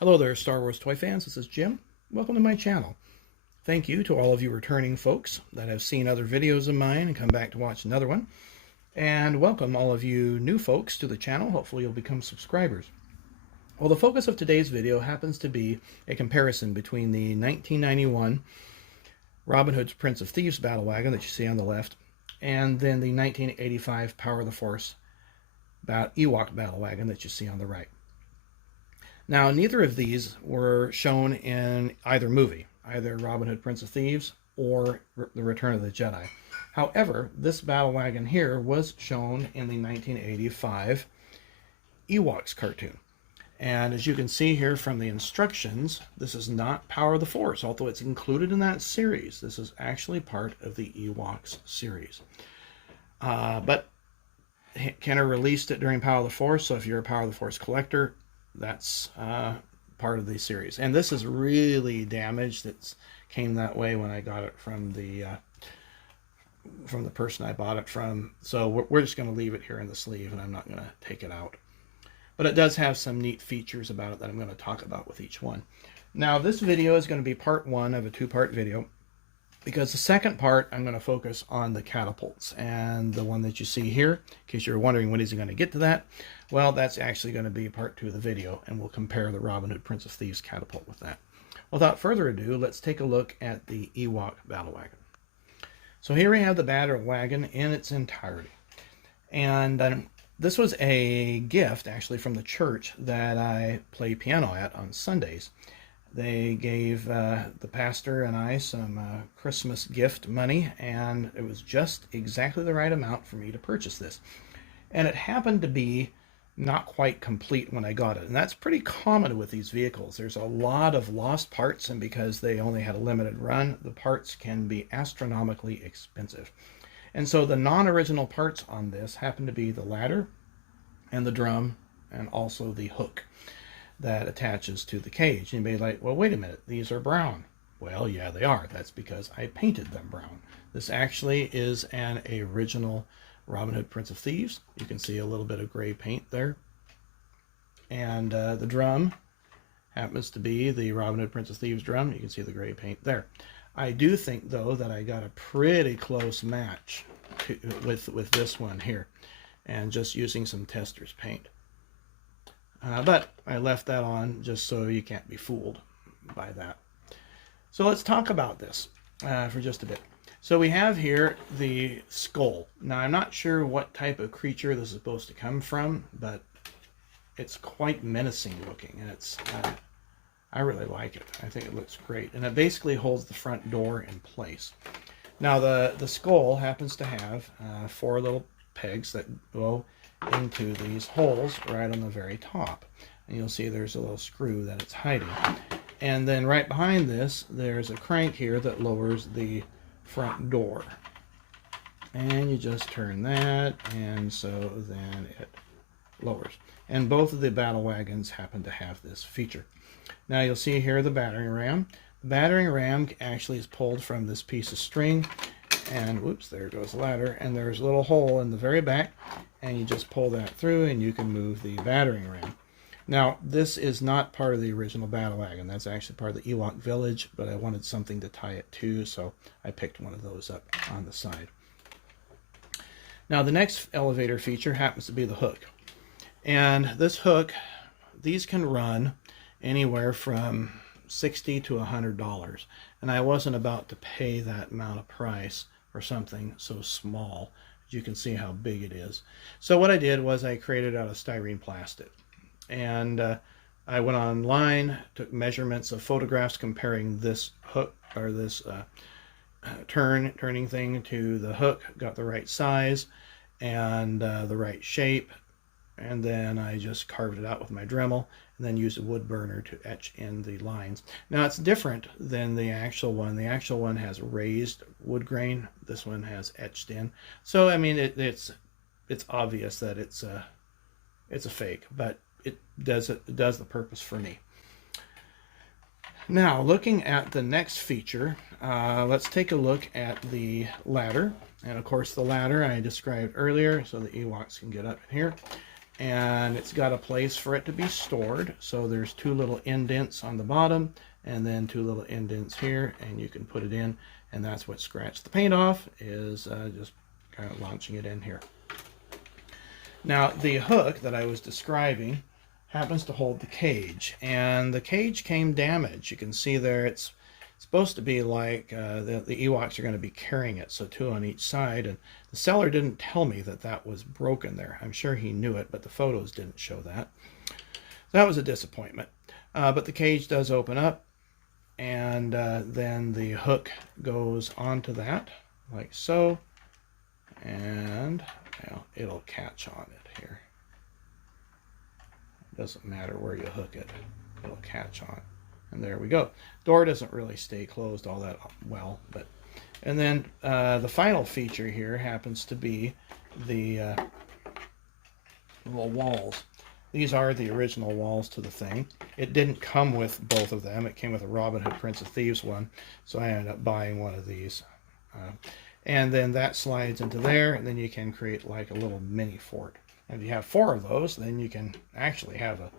Hello there, Star Wars toy fans. This is Jim. Welcome to my channel. Thank you to all of you returning folks that have seen other videos of mine and come back to watch another one. And welcome all of you new folks to the channel. Hopefully you'll become subscribers. Well, the focus of today's video happens to be a comparison between the 1991 Robin Hood's Prince of Thieves battle wagon that you see on the left and then the 1985 Power of the Force Ewok battle wagon that you see on the right. Now, neither of these were shown in either movie, either Robin Hood, Prince of Thieves or The Return of the Jedi. However, this battle wagon here was shown in the 1985 Ewoks cartoon. And as you can see here from the instructions, this is not Power of the Force, although it's included in that series. This is actually part of the Ewoks series. But Kenner released it during Power of the Force, so if you're a Power of the Force collector, that's part of the series. And this is really damaged. It came that way when I got it from the person I bought it from. So we're just going to leave it here in the sleeve, and I'm not going to take it out. But it does have some neat features about it that I'm going to talk about with each one. Now, this video is going to be part one of a two-part video, because the second part I'm going to focus on the catapults, and the one that you see here, in case you're wondering when is he going to get to that, well, that's actually going to be part two of the video, and we'll compare the Robin Hood Prince of Thieves catapult with that. Without further ado, let's take a look at the Ewok battle wagon. So here we have the battle wagon in its entirety, and this was a gift actually from the church that I play piano at on Sundays. They gave the pastor and I some Christmas gift money, and it was just exactly the right amount for me to purchase this. And it happened to be not quite complete when I got it. And that's pretty common with these vehicles. There's a lot of lost parts, and because they only had a limited run, the parts can be astronomically expensive. And so the non-original parts on this happen to be the ladder and the drum and also the hook that attaches to the cage. You may be like, well, wait a minute, these are brown. Well, yeah, they are. That's because I painted them brown. This actually is an original Robin Hood Prince of Thieves. You can see a little bit of gray paint there. And the drum happens to be the Robin Hood Prince of Thieves drum. You can see the gray paint there. I do think, though, that I got a pretty close match with this one here, and just using some tester's paint. But I left that on just so you can't be fooled by that. So let's talk about this for just a bit. So we have here the skull. Now, I'm not sure what type of creature this is supposed to come from, but it's quite menacing looking, and it's I really like it. I think it looks great, and it basically holds the front door in place. Now, the skull happens to have 4 little pegs that go into these holes right on the very top, and you'll see there's a little screw that it's hiding. And then right behind this, there's a crank here that lowers the front door, and you just turn that, and so then it lowers. And both of the battle wagons happen to have this feature. Now you'll see here the battering ram. The battering ram actually is pulled from this piece of string, and whoops, there goes the ladder, and there's a little hole in the very back, and you just pull that through and you can move the battering ram. Now, this is not part of the original battle wagon. That's actually part of the Ewok village, but I wanted something to tie it to, so I picked one of those up on the side. Now, the next elevator feature happens to be the hook. And this hook, these can run anywhere from $60 to $100, and I wasn't about to pay that amount of price for something so small. You can see how big it is. So what I did was I created out of styrene plastic, and I went online, took measurements of photographs comparing this hook, or this turning thing, to the hook, got the right size and the right shape, and then I just carved it out with my Dremel, and then used a wood burner to etch in the lines. Now, it's different than the actual one. The actual one has raised wood grain. This one has etched in. So, I mean, it's obvious that it's a fake, but it does the purpose for me. Now, looking at the next feature, let's take a look at the ladder. And of course, the ladder I described earlier, so the Ewoks can get up in here. and it's got a place for it to be stored. So there's two little indents on the bottom and then two little indents here, and you can put it in, and that's what scratched the paint off, is just kind of launching it in here. Now the hook that I was describing happens to hold the cage, and the cage came damaged. You can see there it's supposed to be like the Ewoks are going to be carrying it, so two on each side, and the seller didn't tell me that that was broken there. I'm sure he knew it, but the photos didn't show that. That was a disappointment. But the cage does open up, and then the hook goes onto that like so, and it'll catch on it here. It doesn't matter where you hook it, it'll catch on. And there we go. Door doesn't really stay closed all that well, but and then the final feature here happens to be the little walls. These are the original walls to the thing. It didn't come with both of them. It came with a Robin Hood Prince of Thieves one, so I ended up buying one of these. And then that slides into there, and then you can create like a little mini fort. And if you have 4 of those, then you can actually have a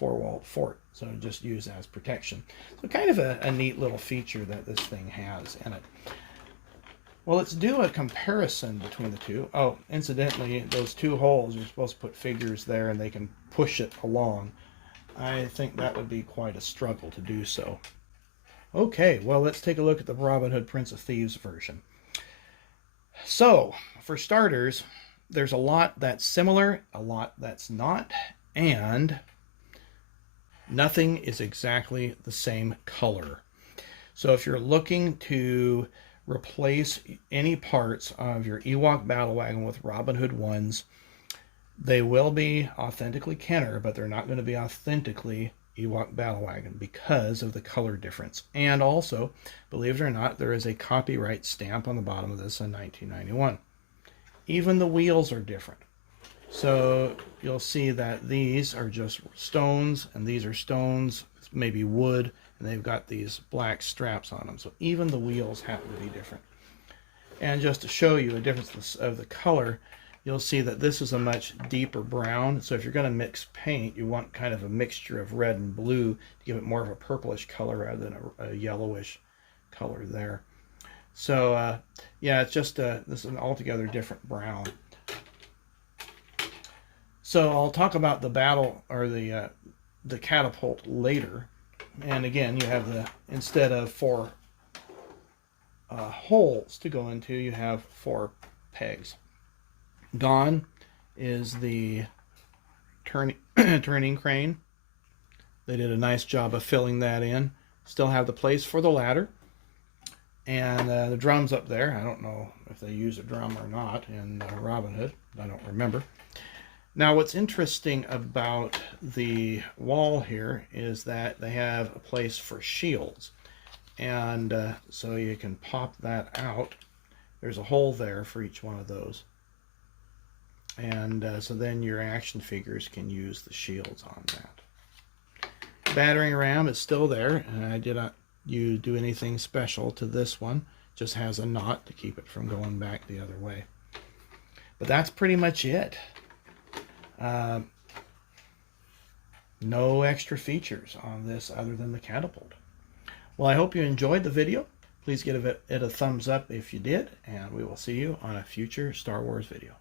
4-walled fort, so just use as protection. So kind of a neat little feature that this thing has in it. Well, let's do a comparison between the two. Oh, incidentally, those 2 holes, you're supposed to put figures there and they can push it along. I think that would be quite a struggle to do so. Okay, well, let's take a look at the Robin Hood Prince of Thieves version. So, for starters, there's a lot that's similar, a lot that's not, and nothing is exactly the same color. So if you're looking to replace any parts of your Ewok Battle Wagon with Robin Hood ones, they will be authentically Kenner, but they're not going to be authentically Ewok Battle Wagon because of the color difference. And also, believe it or not, there is a copyright stamp on the bottom of this in 1991. Even the wheels are different. So you'll see that these are just stones, and these are stones, maybe wood, and they've got these black straps on them. So even the wheels happen to be different. And just to show you a difference of the color, you'll see that this is a much deeper brown. So if you're going to mix paint, you want kind of a mixture of red and blue to give it more of a purplish color rather than a yellowish color there. So yeah, it's just this is an altogether different brown. So I'll talk about the battle, or the catapult later. And again, you have instead of 4 holes to go into, you have 4 pegs. Gone is the turning crane. They did a nice job of filling that in. Still have the place for the ladder. And the drums up there. I don't know if they use a drum or not in Robin Hood. I don't remember. Now, what's interesting about the wall here is that they have a place for shields. And so you can pop that out. There's a hole there for each one of those. And so then your action figures can use the shields on that. Battering ram is still there, and I did not do anything special to this one. Just has a knot to keep it from going back the other way. But that's pretty much it. No extra features on this other than the catapult. Well, I hope you enjoyed the video. Please give it a thumbs up if you did, and we will see you on a future Star Wars video.